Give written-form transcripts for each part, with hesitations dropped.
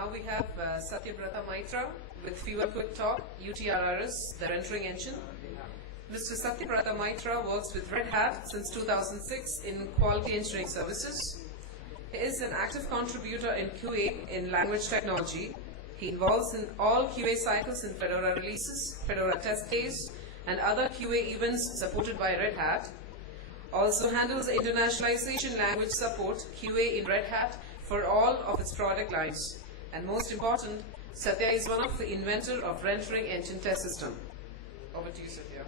Now we have Satyabrata Maitra with Fever Quick Talk, UTRRS, the rendering engine. Mr. Satyabrata Maitra works with Red Hat since 2006 in quality engineering services. He is an active contributor in QA in language technology. He involves in all QA cycles in Fedora releases, Fedora test days, and other QA events supported by Red Hat. Also handles internationalization language support, QA in Red Hat, for all of its product lines. And most important, Satya is one of the inventor of rendering engine test system. Over to you, Satya.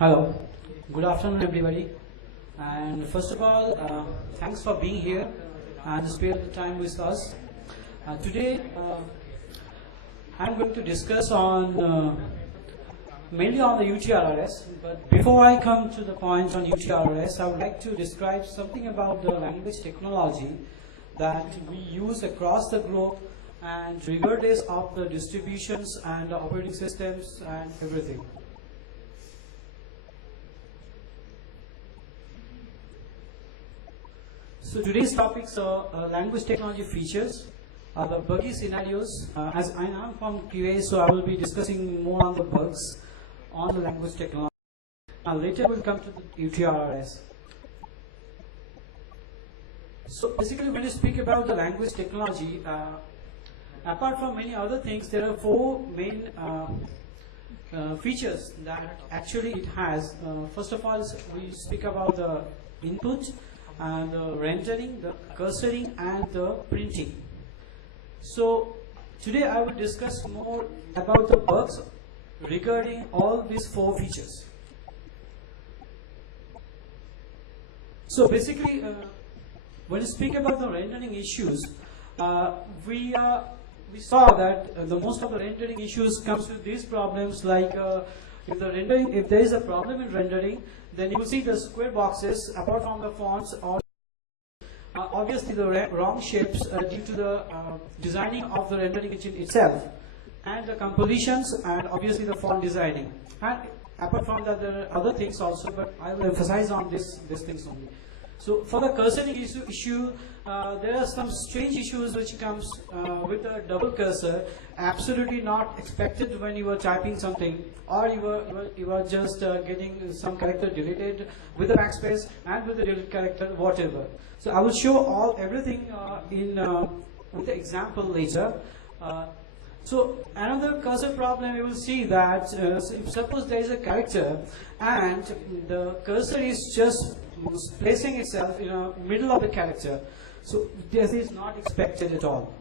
Hello, good afternoon everybody, and first of all thanks for being here and spare the time with us. Today I'm going to discuss on mainly on the UTRRS, but before I come to the point on UTRRS, I would like to describe something about the language technology that we use across the globe and regardless of the distributions and the operating systems and everything. So today's topics are language technology features, the buggy scenarios. As I am from QA, so I will be discussing more on the bugs on the language technology. Later we'll come to the UTRRS. So basically when you speak about the language technology, apart from many other things, there are four main features that actually it has. First of all, we speak about the input, and the rendering, the cursoring, and the printing. So today I will discuss more about the bugs regarding all these four features. So basically when you speak about the rendering issues, we saw that the most of the rendering issues comes with these problems, like if there is a problem in rendering, then you will see the square boxes apart from the fonts, or obviously the wrong shapes due to the designing of the rendering engine itself, and the compositions, and obviously the font designing. And apart from that, there are other things also, but I will emphasize on these things only. So for the cursoring issue, there are some strange issues which comes with a double cursor, absolutely not expected when you were typing something, or you were just getting some character deleted with the backspace and with the delete character, whatever. So I will show everything with the example later. So another cursor problem, you will see that suppose there is a character and the cursor is just placing itself in the middle of the character. So this is not expected at all.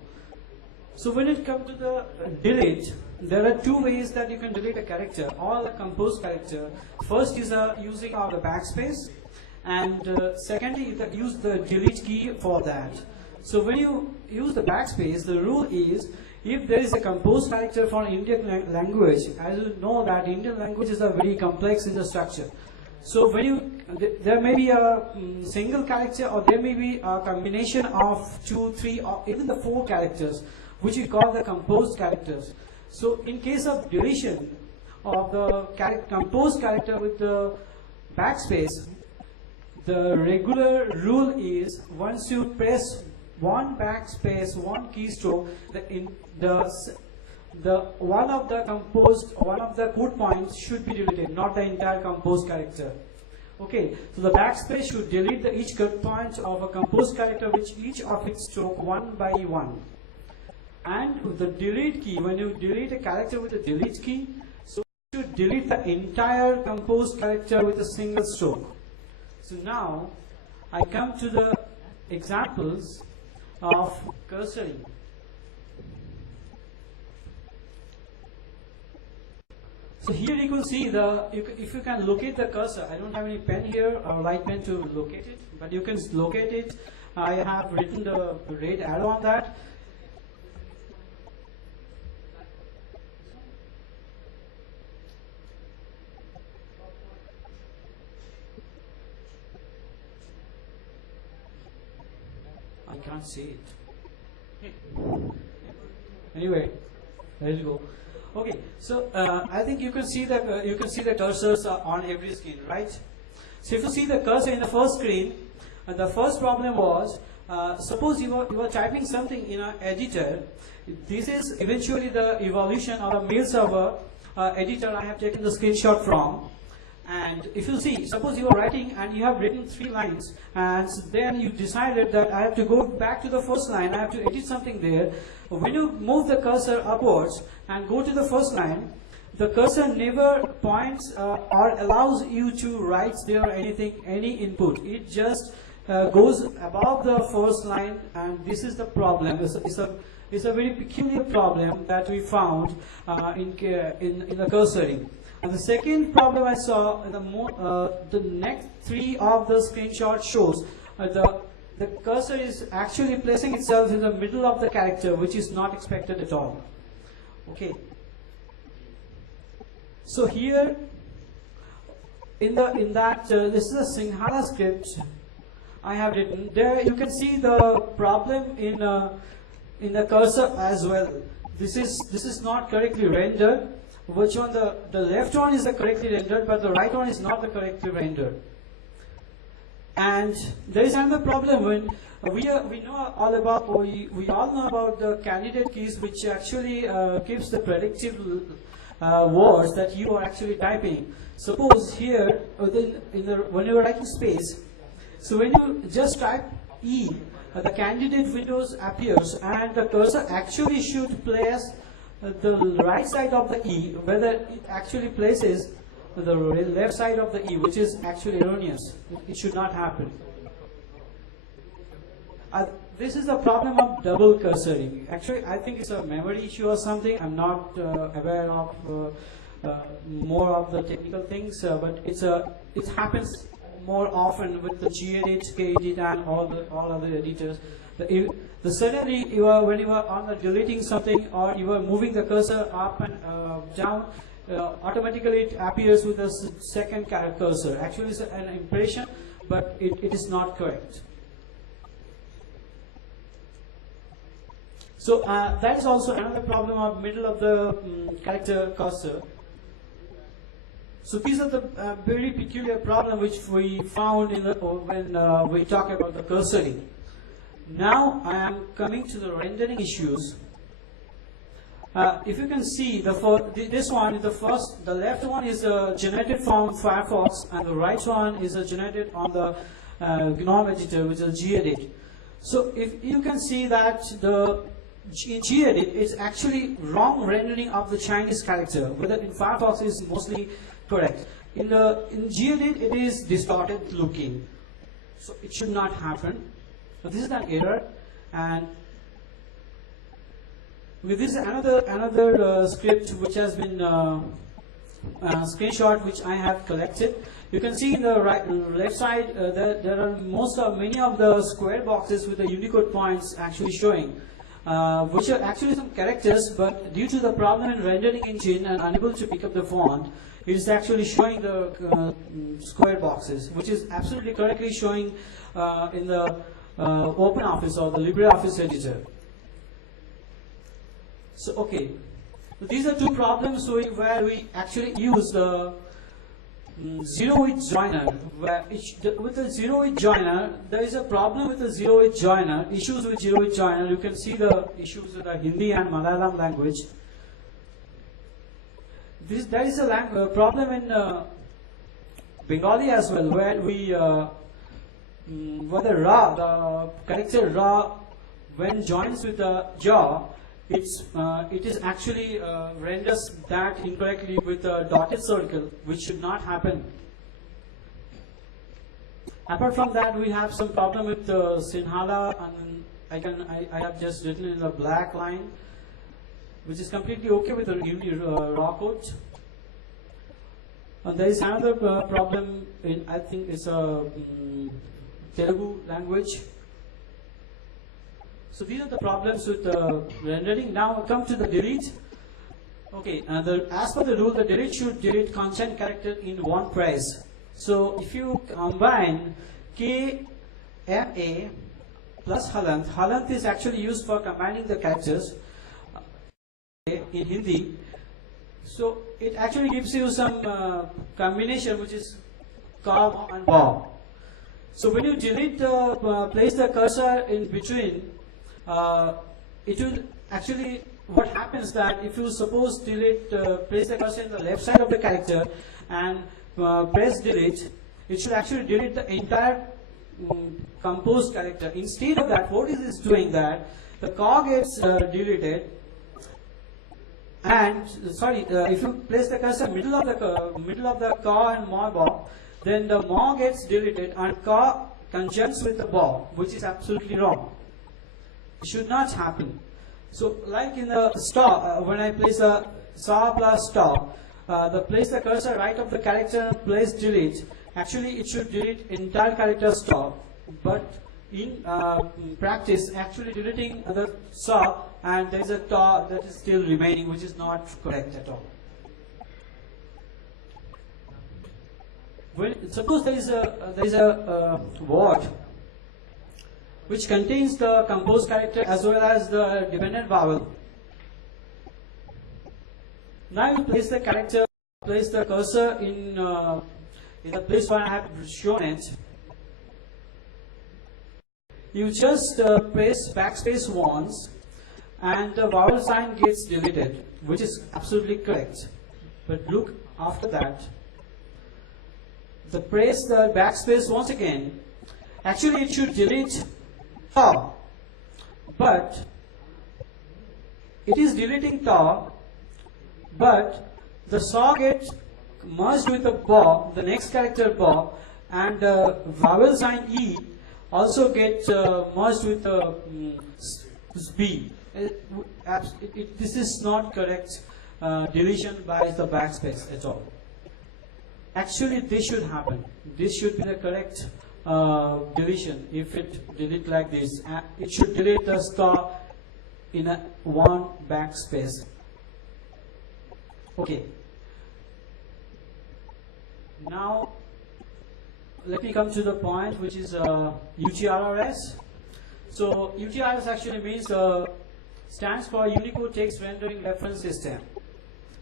So when it comes to the delete, there are two ways that you can delete a character or a composed character. First is using the backspace, and secondly use the delete key for that. So when you use the backspace, the rule is if there is a composed character for Indian language, as you know that Indian languages are very complex in the structure. So when there may be a single character, or there may be a combination of 2, 3, or even the 4 characters, which we call the composed characters. So in case of deletion of the composed character with the backspace, the regular rule is once you press one backspace, one keystroke, one of the code points should be deleted, not the entire composed character. Okay, so the backspace should delete each code point of a composed character, which each of its stroke one by one. And with the delete key, when you delete a character with a delete key, so you should delete the entire composed character with a single stroke. So now I come to the examples of cursoring. So here you can see if you can locate the cursor. I don't have any pen here or light pen to locate it, but you can locate it. I have written the red arrow on that. I can't see it. Anyway, there you go. Okay, so I think you can see the cursors on every screen, right? So if you see the cursor in the first screen, the first problem was suppose you were typing something in an editor. This is eventually the evolution of a mail server editor I have taken the screenshot from. And if you see, suppose you are writing and you have written 3 lines, and then you decided that I have to go back to the first line, I have to edit something there. When you move the cursor upwards and go to the first line, the cursor never points or allows you to write there anything, any input. It just goes above the first line, and this is the problem. It's a very peculiar problem that we found in the cursoring. And the second problem I saw, the next 3 of the screenshot shows the cursor is actually placing itself in the middle of the character, which is not expected at all. Okay. So here, this is a Sinhala script I have written. There you can see the problem in the cursor as well. This is not correctly rendered. Which one, the left one is the correctly rendered, but the right one is not the correctly rendered. And there is another problem when we all know about the candidate keys, which actually gives the predictive words that you are actually typing. Suppose here when you are writing space, so when you just type E, the candidate windows appears, and the cursor actually should place the right side of the E, whether it actually places the left side of the E, which is actually erroneous. It should not happen. This is the problem of double cursoring. Actually, I think it's a memory issue or something. I'm not aware of more of the technical things, but it happens more often with the gedit, kedit, and all other editors. Suddenly, when you are on deleting something, or you are moving the cursor up and down, automatically it appears with the second cursor. Actually, it's an impression, but it is not correct. So that is also another problem of middle of the character cursor. So these are the very peculiar problem which we found when we talk about the cursoring. Now I am coming to the rendering issues. If you can see, the left one is generated from Firefox, and the right one is generated on the GNOME editor, which is gedit. So if you can see that the gedit is actually wrong rendering of the Chinese character, whether in Firefox is mostly correct. In gedit it is distorted looking, so it should not happen. So this is an error, and this is another script which has been screenshot, which I have collected. You can see in the left side there are many of the square boxes with the Unicode points actually showing, which are actually some characters, but due to the problem in rendering engine and unable to pick up the font, it is actually showing the square boxes, which is absolutely correctly showing in the OpenOffice or the LibreOffice editor. So okay, so these are 2 problems where we actually use the zero-width joiner. With the zero-width joiner, there is a problem with the zero-width joiner. Issues with zero-width joiner. You can see the issues with the Hindi and Malayalam language. There is a problem in Bengali as well, where the ra, the character ra, when joins with the jaw, it is actually renders that incorrectly with a dotted circle, which should not happen. Apart from that, we have some problem with Sinhala, and I have just written in the black line, which is completely okay with the raw code. And there is another problem in, I think it's a Telugu language. So these are the problems with rendering. Now I come to the delete. Okay, as per the rule, the delete should delete constant character in one press. So if you combine KMA plus halant, halant is actually used for combining the characters in Hindi. So it actually gives you some combination which is Ka and Ba. So when you delete, place the cursor in between, it will actually, what happens that if you suppose delete, place the cursor in the left side of the character and press delete, it should actually delete the entire composed character. Instead of that, what is this doing that? The car gets deleted, and if you place the cursor middle of the car and more bar, then the more gets deleted and car conjuncts with the bar, which is absolutely wrong. It should not happen. So, like in the star, when I place a star plus star, place the cursor right of the character and place delete. Actually, it should delete entire character star, but in practice, actually deleting the star and there is a tar that is still remaining, which is not correct at all. When, suppose there is a word which contains the composed character as well as the dependent vowel. Now you place the character, place the cursor in the place where I have shown it. You just press backspace once and the vowel sign gets deleted, which is absolutely correct. But look after that. Press the backspace once again. Actually, it should delete tar, but it is deleting tar, but the saw gets merged with the ba, the next character ba, and the vowel sign e also gets merged with the b. This is not correct deletion by the backspace at all. Actually, this should happen. This should be the correct deletion. If it delete like this, it should delete the star in one backspace. Okay. Now, let me come to the point, which is UTRRS. So, UTRRS actually means stands for Unicode Text Rendering Reference System.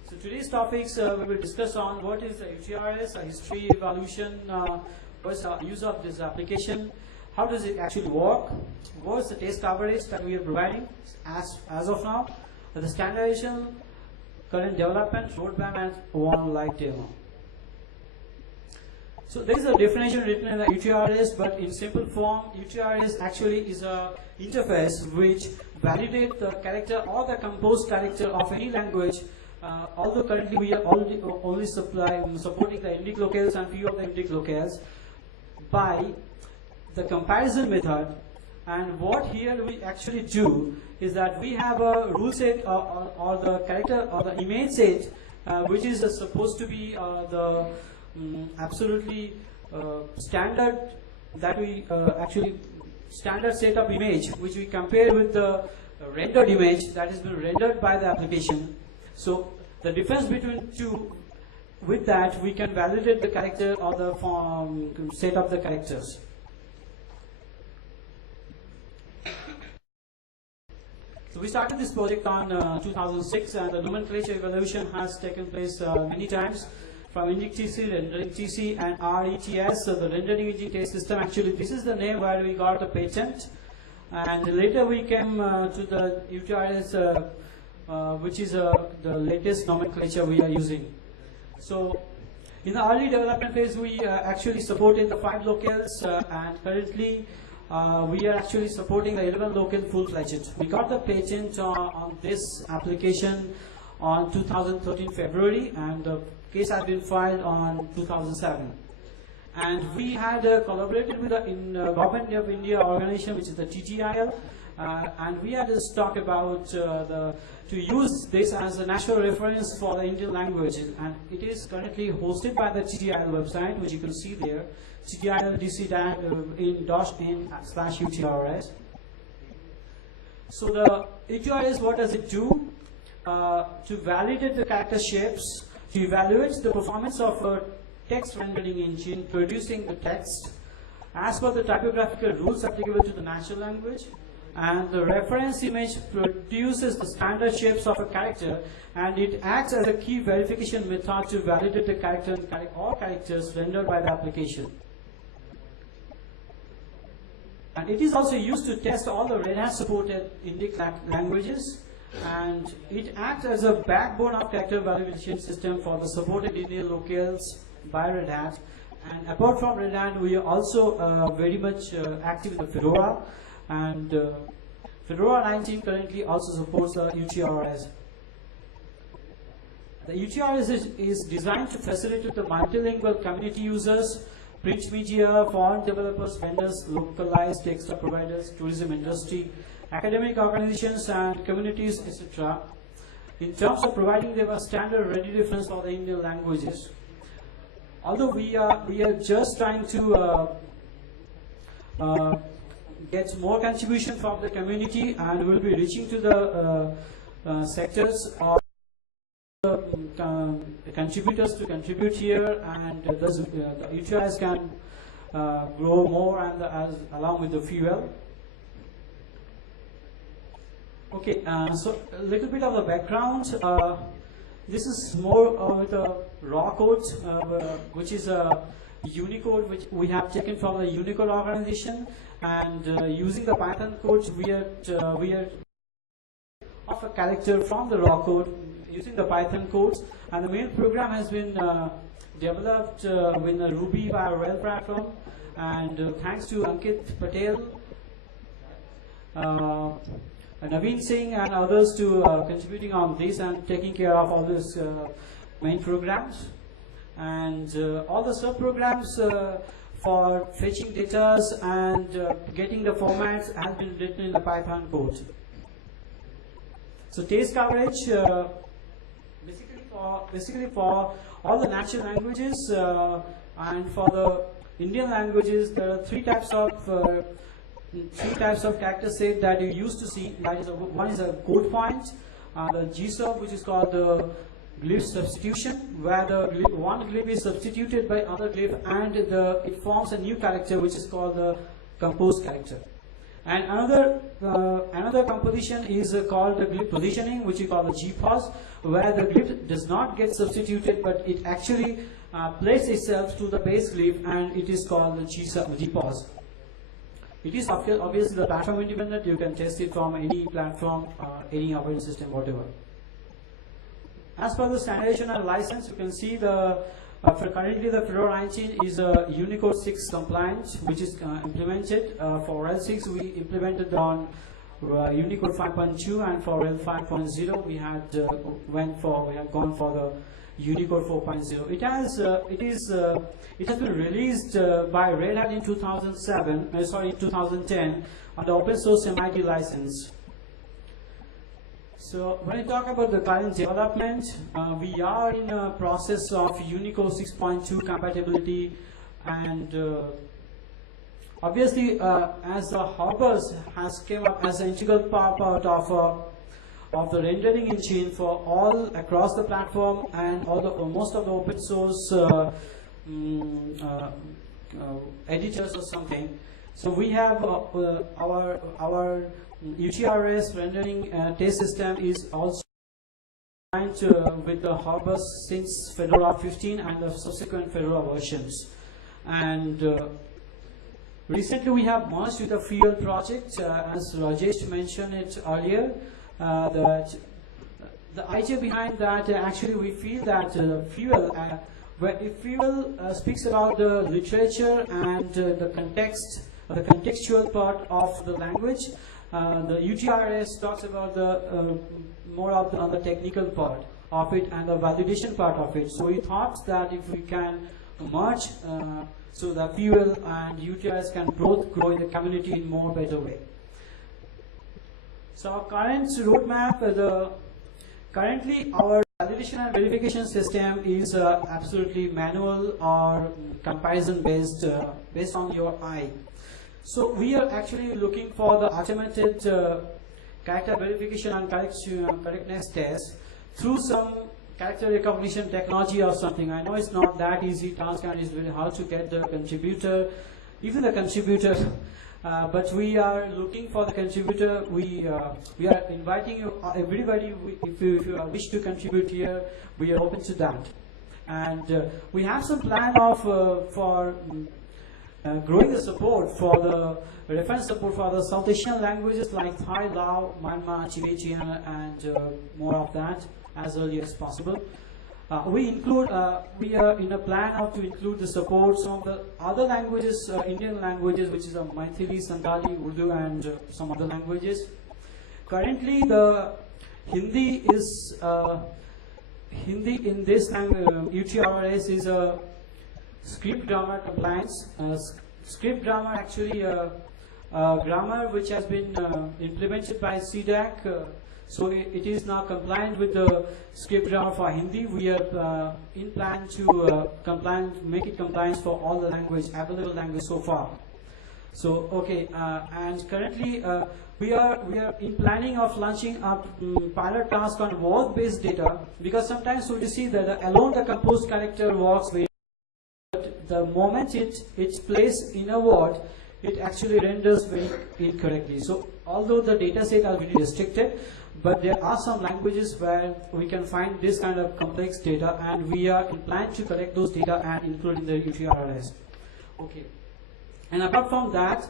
So today's topics we will discuss on what is the UTRS, a history, evolution, what's the use of this application, how does it actually work, what's the test coverage that we are providing as of now, the standardization, current development, roadmap, and one live demo. So there is a definition written in the UTRS, but in simple form, UTRS actually is a interface which validates the character or the composed character of any language. Although currently we are only supporting the Indic locales and few of the Indic locales by the comparison method. And what here we actually do is that we have a rule set or the character or the image set which is supposed to be the absolutely standard that we actually standard set of image which we compare with the rendered image that has been rendered by the application. So the difference between two, with that we can validate the character or the set of the characters. So we started this project on 2006, and the nomenclature evolution has taken place many times from Indic TC, Rendering TC, and RETS, so the Rendering Engine Test System. Actually, this is the name where we got the patent, and later we came to the UTRS, which is the latest nomenclature we are using. So in the early development phase, we actually supported the 5 locales, and currently we are actually supporting the 11 local full-fledged. We got the patent on this application on 2013 February, and the case has been filed on 2007. And we had collaborated with the Government of India organization, which is the TTIL, and we had just talked about to use this as a national reference for the Indian languages, and it is currently hosted by the TTIL website, which you can see there, TTIL-DC-in/UTRS. So the UTRS, what does it do? To validate the character shapes, to evaluate the performance of a text rendering engine producing the text as per the typographical rules applicable to the natural language, and the reference image produces the standard shapes of a character, and it acts as a key verification method to validate the character or characters rendered by the application. And it is also used to test all the Red Hat supported Indic languages, and it acts as a backbone of character validation system for the supported Indian locales by Red Hat. And apart from Red Hat, we are also very much active in the Fedora, and Fedora 19 currently also supports the UTRS. The UTRS is designed to facilitate the multilingual community users, print media, foreign developers, vendors, localized extra providers, tourism industry, academic organizations and communities, etc. in terms of providing them a standard ready reference for the Indian languages. Although we are just trying to get more contribution from the community, and we'll be reaching to the sectors or contributors to contribute here, and the UTRS can grow more and along with the fuel. Okay, so a little bit of the background. This is more with a raw code, which is a Unicode, which we have taken from the Unicode organization, and using the Python code, we are of a character from the raw code using the Python codes, and the main program has been developed with the Ruby by our RHEL platform, and thanks to Ankit Patel, Naveen Singh and others to contributing on this and taking care of all these main programs, and all the sub-programs for fetching data and getting the formats has been written in the Python code. So taste coverage, basically for all the natural languages and for the Indian languages, there are three types of character set that you used to see. That is, one is a code point, the GSOP, which is called the glyph substitution, where the one glyph is substituted by other glyph, and it forms a new character which is called the composed character. And another composition is called the glyph positioning, which is called the GPOS, where the glyph does not get substituted, but it actually places itself to the base glyph, and it is called the GPOS. It is obviously the platform independent. You can test it from any platform, any operating system, whatever. As per the standardization and license, you can see currently the Fedora 19 is Unicode 6 compliant, which is implemented. For RHEL 6, we implemented on Unicode 5.2, and for RHEL 5.0, we had gone for the Unicode 4.0. It has been released by Red Hat in 2010 on the open source MIT license. So when I talk about the current development, we are in a process of Unicode 6.2 compatibility, and obviously as the Harbors has came up as an integral part of the rendering engine for all across the platform and most of the open source editors or something. So we have our UTRS rendering test system is also aligned with the Harbors since Fedora 15 and the subsequent Fedora versions. And recently we have merged with the Fuel project, as Rajesh mentioned it earlier. That the idea behind that, actually we feel that Fuel, if Fuel speaks about the literature and the context, the contextual part of the language, the UTRS talks about the more of on the technical part of it and the validation part of it. So we thought that if we can merge, so that Fuel and UTRS can both grow in the community in more better way. So our current roadmap, currently our validation and verification system is absolutely manual or comparison based, based on your eye. So we are actually looking for the automated character verification and correctness test through some character recognition technology or something. I know it's not that easy task, and it's very hard to get the contributor, even the contributor. But we are looking for the contributor. We are inviting you, everybody. If you wish to contribute here, we are open to that. And we have some plan of for growing the support for the reference support for the South Asian languages like Thai, Lao, Myanmar, Tibetan, and more of that as early as possible. We are in a plan how to include the support some of the other languages, Indian languages, which is Maithili, Santali, Urdu, and some other languages. Currently, the Hindi is Hindi in this UTRS is a script grammar compliance. Script grammar actually grammar which has been implemented by CDAC. So it is now compliant with the script grammar for Hindi. We are in plan to make it compliant for all the available language so far. So okay, and currently we are in planning of launching a pilot task on word-based data, because sometimes we see that alone the composed character works very, but the moment it's placed in a word, it actually renders very incorrectly. So although the data set are very restricted, but there are some languages where we can find this kind of complex data, and we are in plan to collect those data and include in the UTRS. Okay. And apart from that,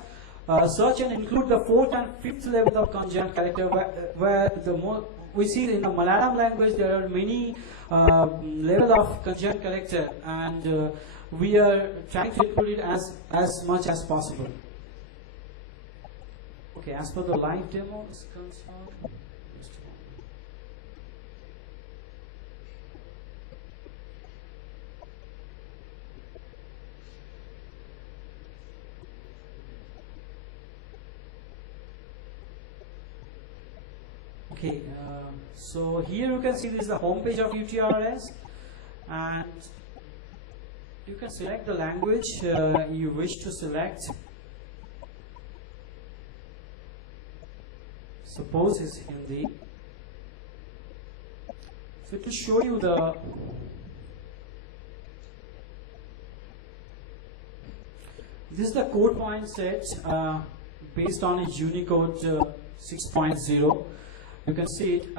search and include the 4th and 5th level of conjunct character, where the more we see in the Malayalam language there are many level of conjunct character, and we are trying to include it as much as possible. Okay, as per the live demo is concerned. Okay, so here you can see this is the home page of UTRS, and you can select the language you wish to select. Suppose it's Hindi. So to show you this is the code point set based on its Unicode 6.0. You can see it.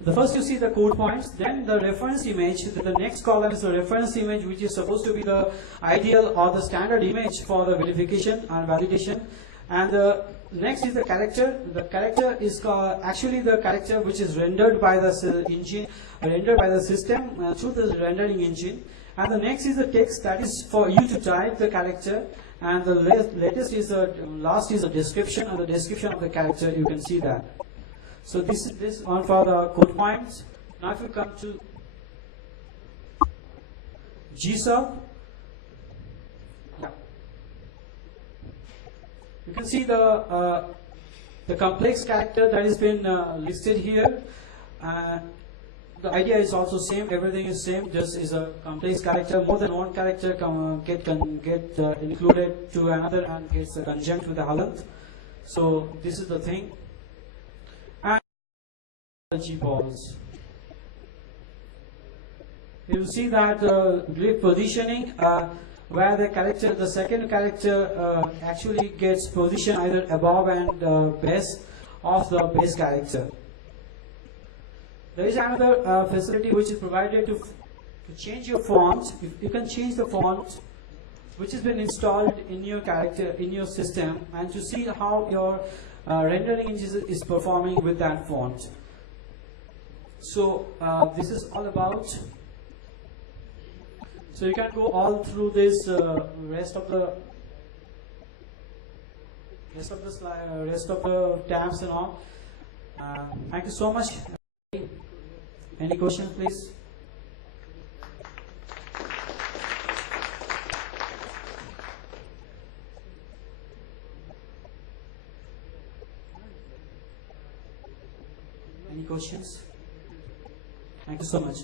The first you see the code points, then the reference image. The next column is the reference image, which is supposed to be the ideal or the standard image for the verification and validation. And the next is the character. The character is actually the character which is rendered by the engine, rendered by the system through the rendering engine. And the next is the text, that is for you to type the character. And the last is a description, and the description of the character. You can see that. So this is this one for the code points. Now if we come to GSUB, yeah, you can see the complex character that has been listed here. The idea is also same. Everything is same. Just is a complex character. More than one character can get included to another and gets conjunct with the halant. So this is the thing. Balls. You will see that grid positioning, where the second character actually gets positioned either above and base of the base character. There is another facility which is provided to change your font. You can change the font which has been installed in your character in your system, and to see how your rendering engine is performing with that font. So this is all about. So you can go all through this rest of the slide, rest of the tabs and all. Thank you so much. Any questions, please? Any questions? Thank you so much.